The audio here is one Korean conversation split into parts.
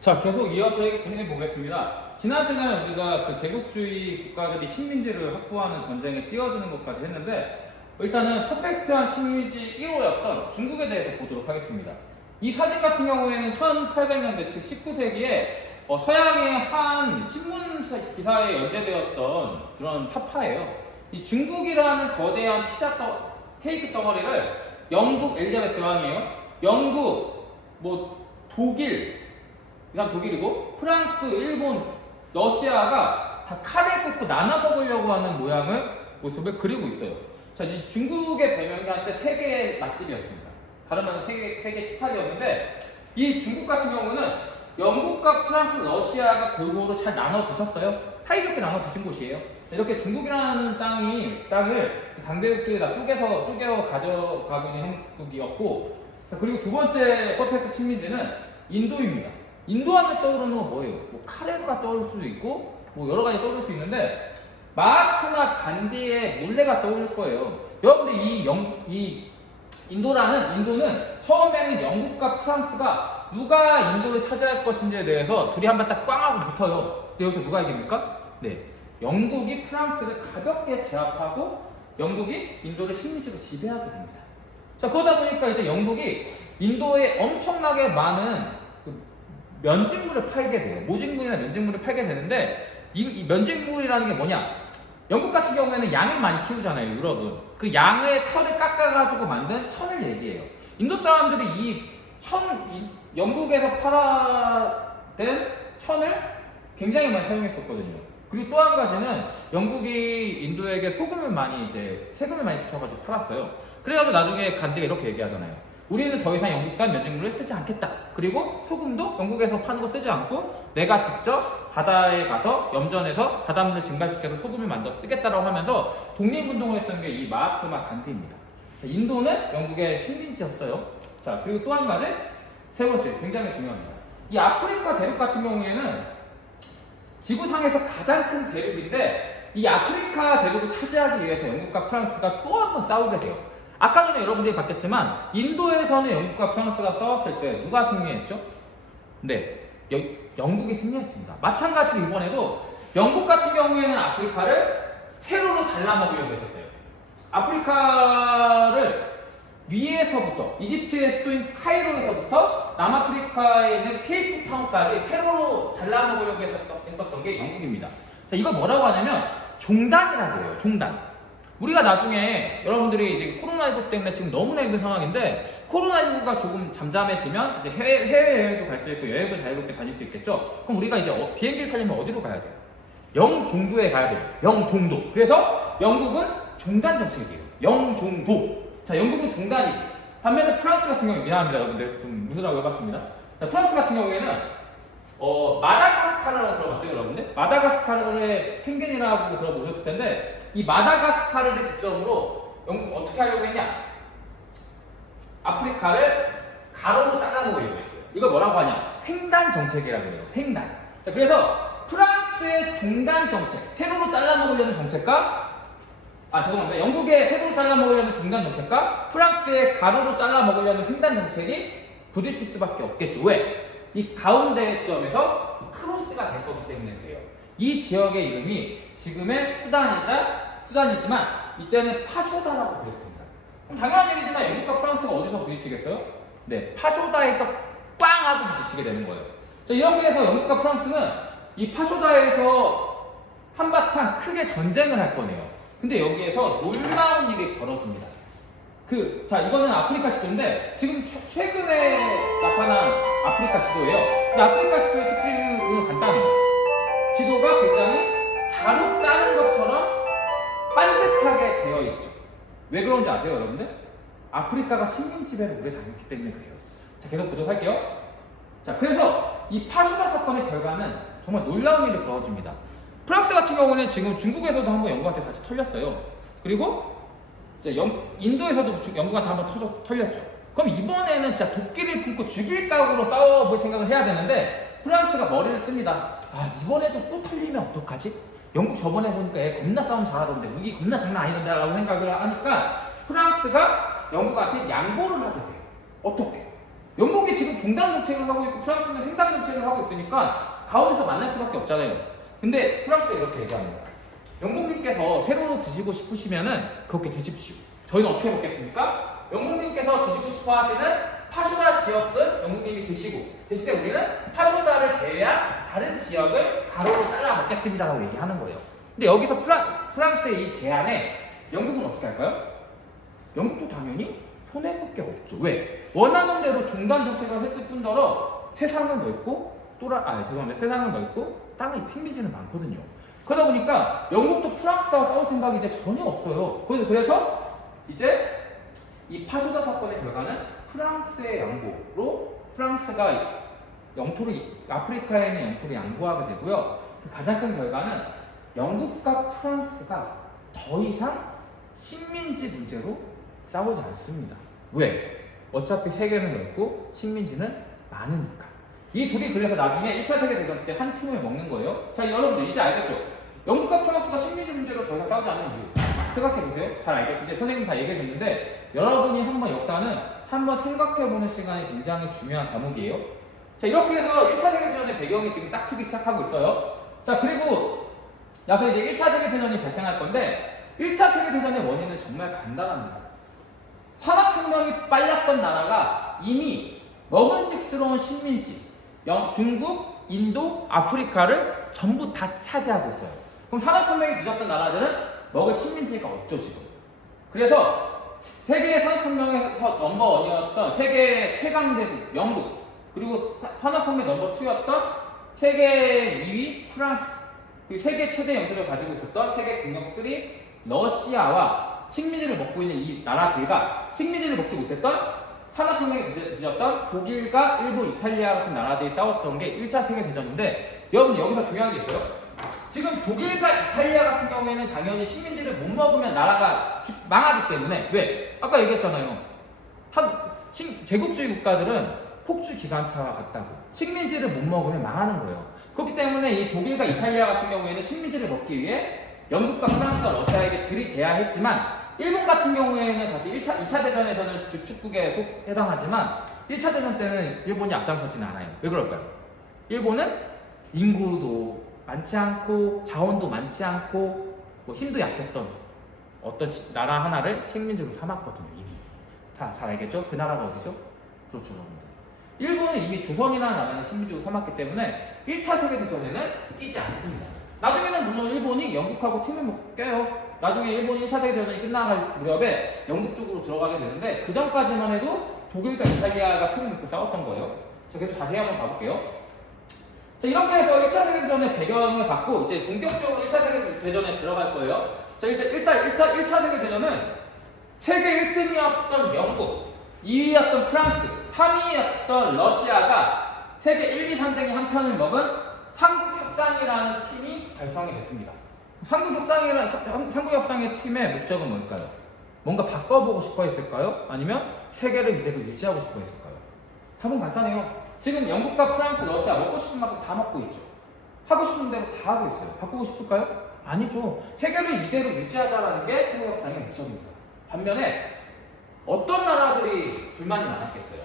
자, 계속 이어서 해 보겠습니다. 지난 시간에 우리가 그 제국주의 국가들이 식민지를 확보하는 전쟁에 뛰어드는 것까지 했는데, 일단은 퍼펙트한 식민지 1호였던 중국에 대해서 보도록 하겠습니다. 이 사진 같은 경우에는 1800년대, 즉 19세기에 서양의 한 신문 기사에 연재되었던 그런 사파예요. 이 중국이라는 거대한 케이크 덩어리를 영국, 엘리자베스 여왕이에요. 영국, 독일, 그 다음 독일이고, 프랑스, 일본, 러시아가 다 칼에 꽂고 나눠 먹으려고 하는 모습을 그리고 있어요. 자, 이 중국의 별명이 한때 세계 맛집이었습니다. 다른 말은 세계 식탁이었는데, 이 중국 같은 경우는 영국과 프랑스, 러시아가 골고루 잘 나눠 드셨어요. 사이좋게 나눠 드신 곳이에요. 이렇게 중국이라는 땅을 강대국들이 다 쪼개어 가져가고 있는 형국이었고, 그리고 두 번째 퍼펙트 식민지는 인도입니다. 인도하면 떠오르는 건 뭐예요? 카레가 떠오를 수도 있고, 여러 가지 떠오를 수 있는데, 마하트마 간디의 물레가 떠오를 거예요. 여러분들 인도는 처음에는 영국과 프랑스가 누가 인도를 차지할 것인지에 대해서 둘이 한번 딱 꽝 하고 붙어요. 근데 여기서 누가 이깁니까? 네. 영국이 프랑스를 가볍게 제압하고 영국이 인도를 식민지로 지배하게 됩니다. 자, 그러다 보니까 이제 영국이 인도에 엄청나게 많은 면직물을 팔게 돼요. 모직물이나 면직물을 팔게 되는데, 이 면직물이라는 게 뭐냐? 영국 같은 경우에는 양을 많이 키우잖아요, 유럽은. 그 양의 털을 깎아가지고 만든 천을 얘기해요. 인도 사람들이 영국에서 팔아낸 천을 굉장히 많이 사용했었거든요. 그리고 또 한 가지는 영국이 인도에게 세금을 많이 붙여가지고 팔았어요. 그래가지고 나중에 간디가 이렇게 얘기하잖아요. 우리는 더 이상 영국산 면직물을 쓰지 않겠다. 그리고 소금도 영국에서 파는 거 쓰지 않고 내가 직접 바다에 가서 염전해서 바닷물을 증발시켜서 소금을 만들어 쓰겠다라고 하면서 독립운동을 했던 게 이 마하트마 간디입니다. 자, 인도는 영국의 식민지였어요. 자, 그리고 또 한 가지, 세 번째, 굉장히 중요합니다. 이 아프리카 대륙 같은 경우에는 지구상에서 가장 큰 대륙인데, 이 아프리카 대륙을 차지하기 위해서 영국과 프랑스가 또 한 번 싸우게 돼요. 아까 전에 여러분들이 봤겠지만 인도에서는 영국과 프랑스가 싸웠을 때 누가 승리했죠? 네, 영국이 승리했습니다. 마찬가지로 이번에도 영국 같은 경우에는 아프리카를 세로로 잘라먹으려고 했었어요. 아프리카를 위에서부터 이집트의 수도인 카이로에서부터 남아프리카에 있는 케이프타운까지 세로로 잘라먹으려고 했었던 게 영국입니다. 자, 이걸 뭐라고 하냐면 종단이라고 해요. 종단. 우리가 나중에 여러분들이 이제 코로나19 때문에 지금 너무나 힘든 상황인데, 코로나19가 조금 잠잠해지면 이제 해외여행도 갈 수 있고 여행도 자유롭게 다닐 수 있겠죠. 그럼 우리가 이제 비행기를 타려면 어디로 가야 돼요? 영종도에 가야 되죠. 영종도. 그래서 영국은 종단 정책이에요. 영종도. 자, 영국은 종단이고, 반면에 프랑스 같은 경우는, 미안합니다 여러분들, 좀 무슨라고 해봤습니다. 자, 프랑스 같은 경우에는 마다가스카르라고 들어봤어요, 여러분들? 마다가스카르의 펭귄이라고 들어보셨을 텐데, 이 마다가스카르를 기점으로 영국 어떻게 하려고 했냐? 아프리카를 가로로 잘라먹으려고 했어요. 이걸 뭐라고 하냐? 횡단 정책이라고 해요. 횡단. 자, 그래서 프랑스의 종단 정책, 세로로 잘라먹으려는 정책과, 영국의 세로로 잘라먹으려는 종단 정책과 프랑스의 가로로 잘라먹으려는 횡단 정책이 부딪힐 수밖에 없겠죠. 왜? 이 가운데의 시험에서 크로스가 될 거기 때문에 그래요. 이 지역의 이름이 지금의 수단이지만 이때는 파쇼다라고 불렸습니다. 그럼 당연한 얘기지만 영국과 프랑스가 어디서 부딪히겠어요? 네, 파쇼다에서 꽝 하고 부딪히게 되는 거예요. 자, 이렇게 해서 영국과 프랑스는 이 파쇼다에서 한바탕 크게 전쟁을 할 거네요. 근데 여기에서 놀라운 일이 벌어집니다. 이거는 아프리카 지도인데, 지금 최근에 나타난 아프리카 지도예요. 근데 아프리카 지도의 특징은 간단해요. 지도가 굉장히 자로 짜는 것처럼 반듯하게 되어 있죠. 왜 그런지 아세요, 여러분들? 아프리카가 식민 지배를 오래 당했기 때문에 그래요. 자, 계속 보도록 할게요. 자, 그래서 이 파쇼다 사건의 결과는 정말 놀라운 일이 벌어집니다. 프랑스 같은 경우는 지금 중국에서도 한번 영국한테 다시 털렸어요. 그리고 이제 인도에서도 영국한테 한번 털렸죠. 그럼 이번에는 진짜 도끼를 품고 죽일 각오로 싸워볼 생각을 해야 되는데, 프랑스가 머리를 씁니다. 이번에도 또 털리면 어떡하지? 영국 저번에 보니까 얘 겁나 싸움 잘하던데, 무기 겁나 장난 아니던데 라고 생각을 하니까 프랑스가 영국한테 양보를 하게 돼요. 어떻게? 영국이 지금 동당 정책을 하고 있고 프랑스는 횡단 정책을 하고 있으니까 가운데서 만날 수밖에 없잖아요. 근데 프랑스가 이렇게 얘기합니다. 영국님께서 새로 드시고 싶으시면은 그렇게 드십시오. 저희는 어떻게 먹겠습니까? 영국님께서 드시고 싶어 하시는 파쇼다 지역은 영국님이 드시고, 대신에 우리는 파쇼다를 제외한 다른 지역을 가로로 잘라 먹겠습니다라고 얘기하는 거예요. 근데 여기서 프랑스의 이 제안에 영국은 어떻게 할까요? 영국도 당연히 손해볼 게 없죠. 왜? 원하는 대로 종단 정책을 했을 뿐더러 세상은 넓고 세상은 넓고 땅의 핑미지는 많거든요. 그러다 보니까 영국도 프랑스와 싸울 생각이 이제 전혀 없어요. 그래서 이제 이 파쇼다 사건의 결과는 프랑스의 양보로 프랑스가 아프리카에 있는 영토를 양보하게 되고요. 가장 큰 결과는 영국과 프랑스가 더 이상 식민지 문제로 싸우지 않습니다. 왜? 어차피 세계는 넓고 식민지는 많으니까. 이 둘이 그래서 나중에 1차 세계대전 때 한 팀을 먹는 거예요. 자, 여러분들 이제 알겠죠? 영국과 프랑스가 식민지 문제로 더 이상 싸우지 않는 이유 생각해보세요. 잘 알겠죠? 이제 선생님 다 얘기해줬는데 여러분이 한번 역사는 한번 생각해보는 시간이 굉장히 중요한 과목이에요. 자, 이렇게 해서 1차 세계대전의 배경이 지금 딱 트기 시작하고 있어요. 자, 그리고 나서 이제 1차 세계대전이 발생할 건데 1차 세계대전의 원인은 정말 간단합니다. 산업혁명이 빨랐던 나라가 이미 먹음직스러운 식민지 중국, 인도, 아프리카를 전부 다 차지하고 있어요. 그럼 산업혁명이 늦었던 나라들은 먹을 식민지가 없죠 지금. 그래서 세계 산업혁명에서 넘버원이었던 세계 최강대국 영국, 그리고 산업혁명 넘버2였던 세계 2위 프랑스, 그리고 세계 최대 영토를 가지고 있었던 세계 국력 3 러시아와 식민지를 먹고 있는 이 나라들과 식민지를 먹지 못했던 산업혁명이 늦었던 독일과 일본, 이탈리아 같은 나라들이 싸웠던 게 1차 세계대전인데 여러분 여기서 중요한 게 있어요. 지금 독일과 이탈리아 같은 경우에는 당연히 식민지를 못 먹으면 나라가 망하기 때문에 왜? 아까 얘기했잖아요. 제국주의 국가들은 폭주 기관차와 같다고 식민지를 못 먹으면 망하는 거예요. 그렇기 때문에 이 독일과 이탈리아 같은 경우에는 식민지를 먹기 위해 영국과 프랑스와 러시아에게 들이대야 했지만 일본 같은 경우에는 사실 2차 대전에서는 주축국에 해당하지만 1차 대전 때는 일본이 앞장서지는 않아요. 왜 그럴까요? 일본은 인구도 많지 않고 자원도 많지 않고 뭐 힘도 약했던 어떤 나라 하나를 식민지로 삼았거든요. 이미 다 잘 알겠죠? 그 나라가 어디죠? 그렇죠, 여러분들. 일본은 이미 조선이라는 나라를 식민지로 삼았기 때문에 1차 세계대전에는 끼지 않습니다. 나중에는 물론 일본이 영국하고 팀을 껴요. 나중에 일본이 1차 세계대전이 끝나갈 무렵에 영국 쪽으로 들어가게 되는데 그 전까지만 해도 독일과 이탈리아가 팀을 묶고 싸웠던 거예요. 자, 계속 자세히 한번 봐볼게요. 자, 이렇게 해서 1차 세계대전의 배경을 받고 이제 본격적으로 1차 세계대전에 들어갈 거예요. 자, 일단 1차 세계대전은 세계 1등이었던 영국, 2위였던 프랑스, 3위였던 러시아가 세계 1, 2, 3등이 한 편을 먹은 삼국협상이라는 팀이 결성이 됐습니다. 삼국협상의 팀의 목적은 뭘까요? 뭔가 바꿔보고 싶어 했을까요? 아니면 세계를 이대로 유지하고 싶어 했을까요? 답은 간단해요. 지금 영국과 프랑스, 러시아 먹고 싶은 만큼 다 먹고 있죠. 하고 싶은 대로 다 하고 있어요. 바꾸고 싶을까요? 아니죠. 세계를 이대로 유지하자라는 게 삼국협상의 목적입니다. 반면에 어떤 나라들이 불만이 많았겠어요?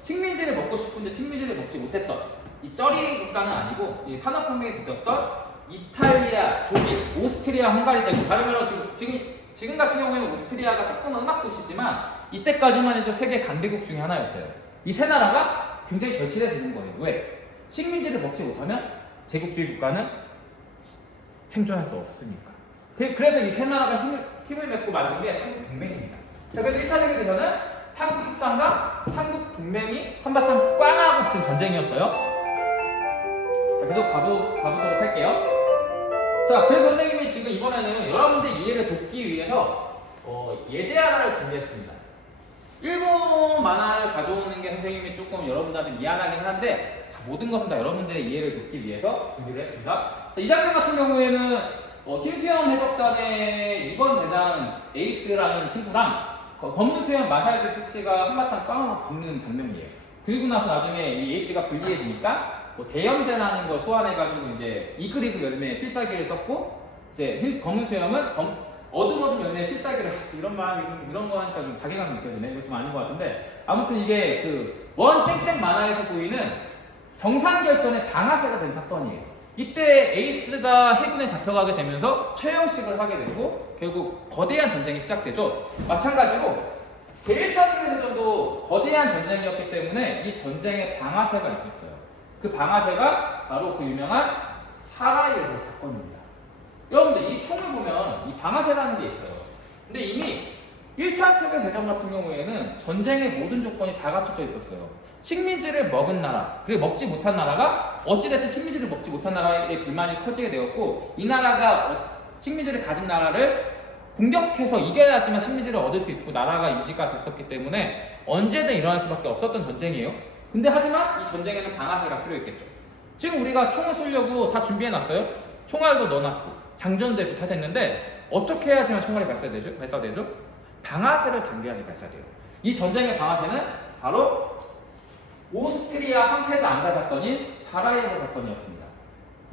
식민지를 먹고 싶은데 식민지를 먹지 못했던 이 쩌리 국가는 아니고 이 산업혁명에 뒤졌던 이탈리아, 독일, 오스트리아, 헝가리 제국. 다른 말로 지금 같은 경우에는 오스트리아가 조금 음악도시지만 이때까지만 해도 세계 강대국 중에 하나였어요. 이 세 나라가 굉장히 절친해지는 거예요. 왜? 식민지를 먹지 못하면 제국주의 국가는 생존할 수 없으니까. 그래서 이 세 나라가 힘을 맺고 만든 게 삼국동맹입니다. 자, 그래서 1차 세계대전은 삼국협상과 삼국동맹이 한바탕 꽝 하고 붙은 전쟁이었어요. 자, 계속 가보도록 할게요. 자, 그래서 선생님이 지금 이번에는 여러분들 이해를 돕기 위해서 예제 하나를 준비했습니다. 일본 만화를 가져오는 게 선생님이 조금 여러분들한테 미안하긴 한데 모든 것은 다 여러분들의 이해를 돕기 위해서 준비를 했습니다. 자, 이 장면 같은 경우에는 흰수염 해적단의 2번 대장 에이스라는 친구랑 검은 수염 마샬드 투치가 한바탕 꽝하고 붙는 장면이에요. 그리고 나서 나중에 이 에이스가 불리해지니까 대형제라는 걸 소환해가지고 이제 이그리그 열매의 필살기를 썼고 이제 검은 수염은 어두운 연애의 필살기를 이런 말하기 좀 이런 거 하니까 좀 자괴감이 느껴지네. 이거 좀 아닌 것 같은데 아무튼 이게 그 원 땡땡 만화에서 보이는 정상결전의 방아쇠가 된 사건이에요. 이때 에이스가 해군에 잡혀가게 되면서 처형식을 하게 되고 결국 거대한 전쟁이 시작되죠. 마찬가지로 제1차 세계대전도 거대한 전쟁이었기 때문에 이 전쟁에 방아쇠가 있었어요. 그 방아쇠가 바로 그 유명한 사라예보 사건입니다. 여러분들 이 총을 보면 이 방아쇠라는 게 있어요. 근데 이미 1차 세계대전 같은 경우에는 전쟁의 모든 조건이 다 갖춰져 있었어요. 식민지를 먹은 나라, 그리고 먹지 못한 나라가 어찌됐든 식민지를 먹지 못한 나라의 불만이 커지게 되었고 이 나라가 식민지를 가진 나라를 공격해서 이겨야지만 식민지를 얻을 수 있고 나라가 유지가 됐었기 때문에 언제든 일어날 수밖에 없었던 전쟁이에요. 근데 하지만 이 전쟁에는 방아쇠가 필요했겠죠. 지금 우리가 총을 쏘려고 다 준비해놨어요. 총알도 넣어놨고 장전도 했고 다 됐는데 어떻게 해야지만 총알이 발사되죠? 방아쇠를 당겨야지 발사돼요. 이 전쟁의 방아쇠는 바로 오스트리아 황태자 암살 사건인 사라예보 사건이었습니다.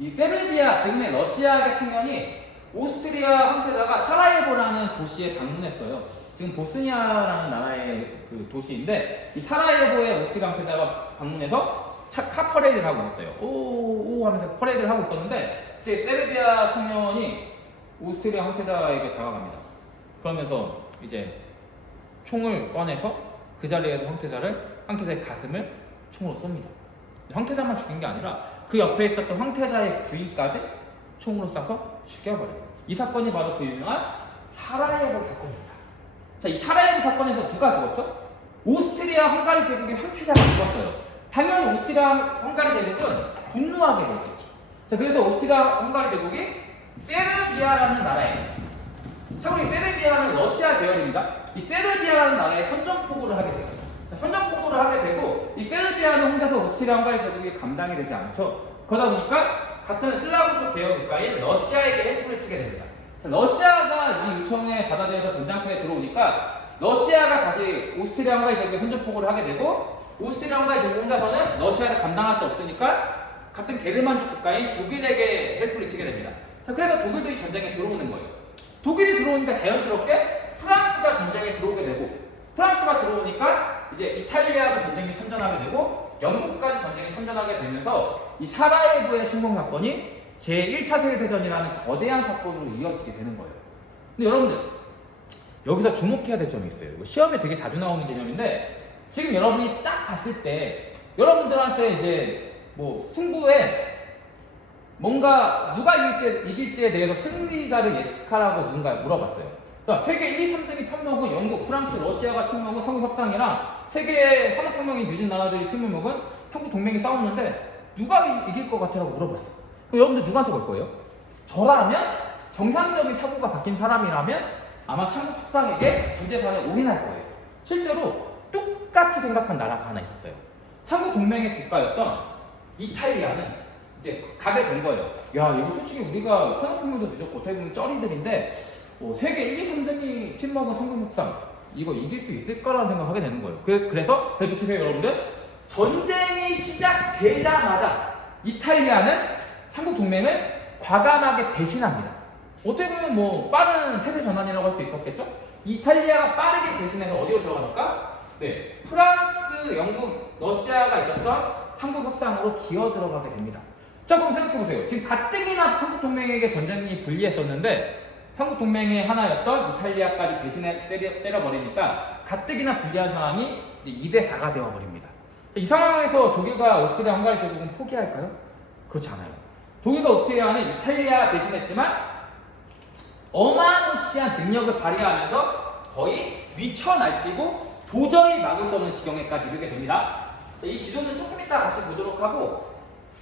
이 세르비아, 지금의 러시아의 청년이 오스트리아 황태자가 사라예보라는 도시에 방문했어요. 지금 보스니아라는 나라의 그 도시인데 이 사라예보에 오스트리아 황태자가 방문해서 카 퍼레이드를 하고 있었어요. 오 하면서 퍼레이드를 하고 있었는데 그때 세르비아 청년이 오스트리아 황태자에게 다가갑니다. 그러면서 이제 총을 꺼내서 그 자리에서 황태자의 가슴을 총으로 쏩니다. 황태자만 죽인 게 아니라 그 옆에 있었던 황태자의 부인까지 총으로 쏴서 죽여버려요. 이 사건이 바로 그 유명한 사라예보 사건입니다. 자, 이 사라예보 사건에서 누가 죽었죠? 오스트리아 헝가리 제국의 황태자가 죽었어요. 당연히 오스트리아 헝가리 제국은 분노하게 됐겠죠. 자, 그래서 오스트리아 헝가리 제국이 세르비아라는 나라에 참고로 이 세르비아는 러시아 계열입니다. 이 세르비아라는 나라에 선전포고를 하게 돼요. 자, 선전포고를 하게 되고 이 세르비아는 혼자서 오스트리아 헝가리 제국이 감당이 되지 않죠. 그러다 보니까 같은 슬라브족 계열 국가인 러시아에게 헬프를 치게 됩니다. 자, 러시아가 이 요청에 받아들여서 전장터에 들어오니까 러시아가 다시 오스트리아 헝가리 제국에 선전포고를 하게 되고 오스트리아 헝가리 제국 혼자서는 러시아를 감당할 수 없으니까 같은 게르만족 국가인 독일에게 헬프를 치게 됩니다. 자, 그래서 독일도 이 전쟁에 들어오는 거예요. 독일이 들어오니까 자연스럽게 프랑스가 전쟁에 들어오게 되고 프랑스가 들어오니까 이제 이탈리아도 전쟁에 참전하게 되고 영국까지 전쟁에 참전하게 되면서 이 사라예보의 성공 사건이 제1차 세계대전이라는 거대한 사건으로 이어지게 되는 거예요. 근데 여러분들 여기서 주목해야 될 점이 있어요. 이거 시험에 되게 자주 나오는 개념인데 지금 여러분이 딱 봤을 때 여러분들한테 이제 뭐 승부에 뭔가 누가 이길지에 대해서 승리자를 예측하라고 누군가 물어봤어요. 그러니까 세계 1, 2, 3등이 편먹은 영국, 프랑스, 러시아가 팀먹은 서구협상이랑 세계의 산업혁명이 늦은 나라들이 팀을 먹은 한국 동맹이 싸웠는데 누가 이길 것 같아라고 물어봤어요. 그럼 여러분들 누구한테 걸 거예요? 저라면 정상적인 사고가 바뀐 사람이라면 아마 한국 협상에게 전제사에 올인할 거예요. 실제로 똑같이 생각한 나라가 하나 있었어요. 한국 동맹의 국가였던 이탈리아는 이제 각을 잰 거예요. 야, 이거 솔직히 우리가 산업혁명도 늦었고 어떻게 보면 쩌리들인데 세계 1, 2, 3등이 팀 먹은 성공협상 이거 이길 수 있을까라는 생각을 하게 되는 거예요. 그래서 보세요 여러분들. 전쟁이 시작되자마자 이탈리아는 한국 동맹을 과감하게 배신합니다. 어떻게 보면 뭐 빠른 태세 전환이라고 할 수 있었겠죠? 이탈리아가 빠르게 배신해서 어디로 들어갑니까? 네, 프랑스, 영국, 러시아가 있었던 한국 협상으로 기어 들어가게 됩니다. 자, 그럼 생각해보세요. 지금 가뜩이나 한국 동맹에게 전쟁이 불리했었는데 한국 동맹의 하나였던 이탈리아까지 배신에 때려버리니까 가뜩이나 불리한 상황이 이제 2대4가 되어버립니다. 이 상황에서 독일과 오스트리아 헝가리 제국은 포기할까요? 그렇지 않아요. 독일과 오스트리아는 이탈리아 배신했지만 어마무시한 능력을 발휘하면서 거의 미쳐 날뛰고 도저히 막을 수 없는 지경에까지 이르게 됩니다. 이 지도는 조금 이따 같이 보도록 하고,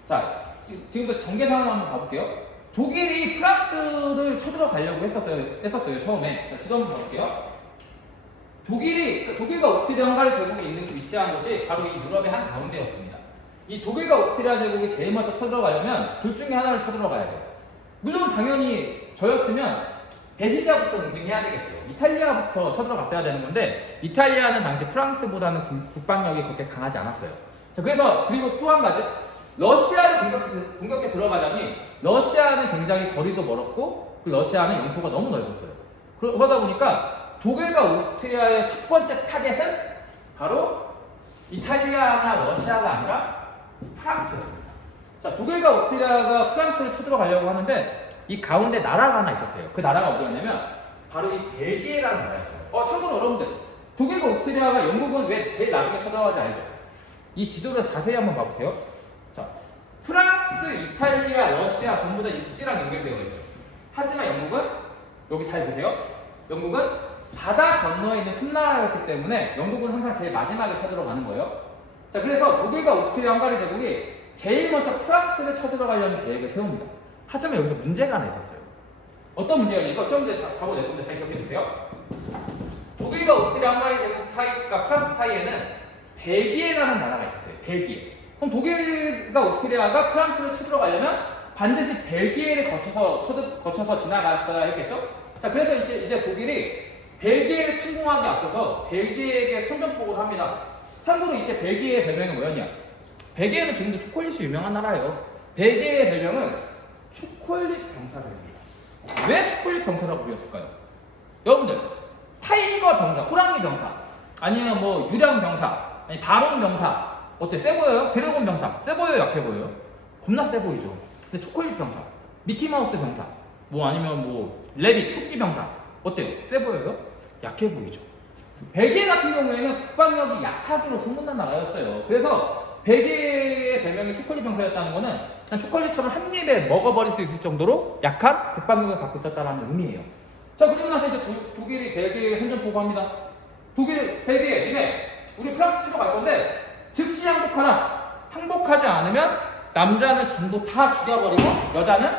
자, 지금부터 전개 상황을 한번 봐볼게요. 독일이 프랑스를 쳐들어가려고 했었어요 처음에. 자, 지도 한번 봐볼게요. 독일과 오스트리아 헝가리 제국이 위치한 곳이 바로 이 유럽의 한 가운데였습니다. 이 독일과 오스트리아 제국이 제일 먼저 쳐들어가려면 둘 중에 하나를 쳐들어가야 돼요. 물론 당연히 저였으면 배신자부터 응징해야 되겠죠. 이탈리아부터 쳐들어갔어야 되는 건데 이탈리아는 당시 프랑스보다는 국방력이 그렇게 강하지 않았어요. 자, 그리고 또 한 가지, 러시아를 공격해 들어가자니 러시아는 굉장히 거리도 멀었고 그 러시아는 영토가 너무 넓었어요. 그러다 보니까 독일과 오스트리아의 첫 번째 타겟은 바로 이탈리아나 러시아가 아니라 프랑스였습니다. 자, 독일과 오스트리아가 프랑스를 쳐들어가려고 하는데 이 가운데 나라가 하나 있었어요. 그 나라가 어디였냐면 바로 이 벨기에라는 나라였어요. 참고로 여러분들, 독일과 오스트리아가 영국은 왜 제일 나중에 쳐들어가지 알죠? 이 지도를 자세히 한번 봐보세요. 자, 프랑스, 이탈리아, 러시아 전부 다 육지랑 연결되어 있죠. 하지만 영국은 여기 잘 보세요. 영국은 바다 건너에 있는 섬나라였기 때문에 영국은 항상 제일 마지막에 쳐들어가는 거예요. 자, 그래서 독일과 오스트리아 헝가리 제국이 제일 먼저 프랑스를 쳐들어가려는 계획을 세웁니다. 하지만 여기서 문제가 하나 있었어요. 어떤 문제였냐? 이거 시험지에 답을 낼 건데 잘 기억해 주세요. 독일과 오스트리아 헝가리 제국 사이가 프랑스 사이에는 벨기에라는 나라가 있었어요. 벨기에. 그럼 독일과 오스트리아가 프랑스를 쳐들어가려면 반드시 벨기에를 거쳐서 지나갔어야 했겠죠? 자, 그래서 이제 독일이 벨기에를 침공하기 앞서서 벨기에에게 선전포고를 합니다. 참고로 이때 벨기에의 별명이 뭐였냐? 벨기에는 지금도 초콜릿이 유명한 나라예요. 벨기에의 별명은 초콜릿 병사들입니다. 왜 초콜릿 병사라고 불렸을까요? 여러분들, 타이거 병사, 호랑이 병사, 아니면 뭐 유령 병사, 아니 바론 병사, 어때? 세 보여요? 드래곤 병사, 세 보여요? 약해 보여요? 겁나 세 보이죠. 근데 초콜릿 병사, 미키마우스 병사, 뭐 아니면 뭐 레빗, 토끼 병사, 어때요? 세 보여요? 약해 보이죠. 벨기에 같은 경우에는 국방력이 약하기로 소문난 나라였어요. 그래서 벨기에의 별명이 초콜릿 병사였다는 거는 초콜릿처럼 한 입에 먹어버릴 수 있을 정도로 약한 국방력을 갖고 있었다는 의미예요. 자, 그리고 나서 이제 독일이 벨기에에 선전포고합니다. 벨기에, 니네 우리 프랑스 치러 갈 건데 즉시 항복하라. 항복하지 않으면 남자는 전부 다 죽여버리고 여자는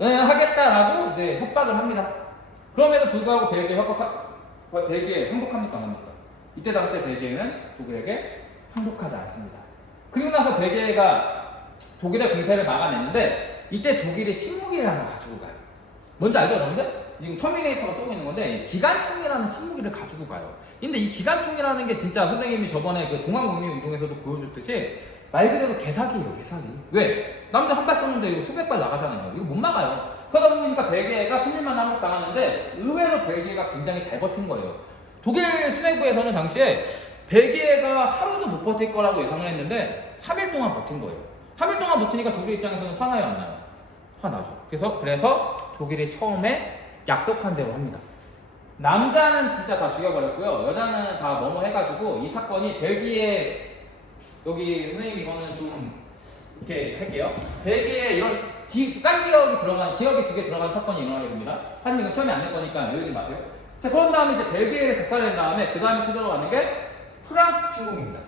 하겠다라고 이제 협박을 합니다. 그럼에도 불구하고 벨기에 항복합니까 안 합니까? 이때 당시에 벨기에는 독일에게 항복하지 않습니다. 그리고 나서 벨기에가 독일의 공세를 막아냈는데 이때 독일이 신무기를 하나 가지고 가요. 뭔지 알죠, 여러분들? 지금 터미네이터가 쏘고 있는 건데 기관총이라는 신무기를 가지고 가요. 근데 이 기관총이라는 게 진짜 선생님이 저번에 그 동학농민운동에서도 보여줬듯이 말 그대로 개사기예요, 개사기. 왜? 남들 한 발 쏘는데 이거 수백 발 나가잖아요. 이거 못 막아요. 그러다 보니까 벨기에가 3일만 항복당하는데 의외로 벨기에가 굉장히 잘 버틴 거예요. 독일 수뇌부에서는 당시에 벨기에가 하루도 못 버틸 거라고 예상을 했는데 3일 동안 버틴 거예요. 3일 동안 버티니까 독일 입장에서는 화나요, 안 나요? 화나죠. 그래서 독일이 처음에 약속한 대로 합니다. 남자는 진짜 다 죽여버렸고요. 여자는 다 뭐뭐 해가지고 이 사건이 벨기에, 여기 선생님 이거는 좀 이렇게 할게요. 벨기에 이런 딴 기억이 두 개 들어간 사건이 일어나게 됩니다. 하지만 이거 시험에 안 낼 거니까 외우지 마세요. 자, 그런 다음에 이제 벨기에를 작살낸 다음에 그 다음에 쳐들어가는 게 프랑스 침공입니다.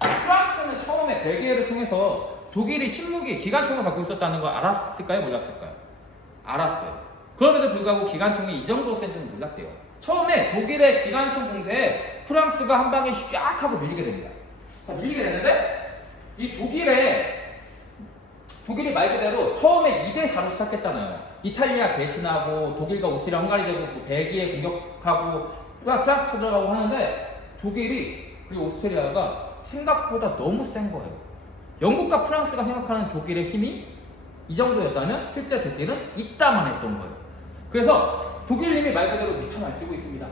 프랑스는 처음에 벨기에를 통해서 독일이 신무기, 기관총을 갖고 있었다는 걸 알았을까요? 몰랐을까요? 알았어요. 그럼에도 불구하고 기관총이 이 정도 센 줄은 몰랐대요. 처음에 독일의 기관총 공세에 프랑스가 한 방에 샥 하고 밀리게 됩니다. 자, 밀리게 되는데 이 독일이 말 그대로 처음에 2대4로 시작했잖아요. 이탈리아 배신하고 독일과 오스트리아 헝가리 제국 벨기에 공격하고 프랑스 쳐들어가고 하는데 독일이 그리고 오스트리아가 생각보다 너무 센 거예요. 영국과 프랑스가 생각하는 독일의 힘이 이 정도였다면 실제 독일은 이따만 했던 거예요. 그래서 독일님이 말 그대로 미쳐 날뛰고 있습니다.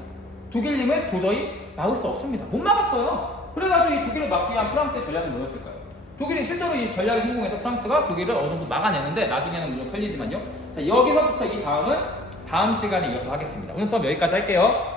독일님을 도저히 막을 수 없습니다. 못 막았어요. 그래가지고 이 독일을 막기 위한 프랑스의 전략은 뭐였을까요? 독일이 실제로 이 전략에 성공해서 프랑스가 독일을 어느 정도 막아내는데 나중에는 물론 편리지만요. 자, 여기서부터 이 다음은 다음 시간에 이어서 하겠습니다. 오늘 수업 여기까지 할게요.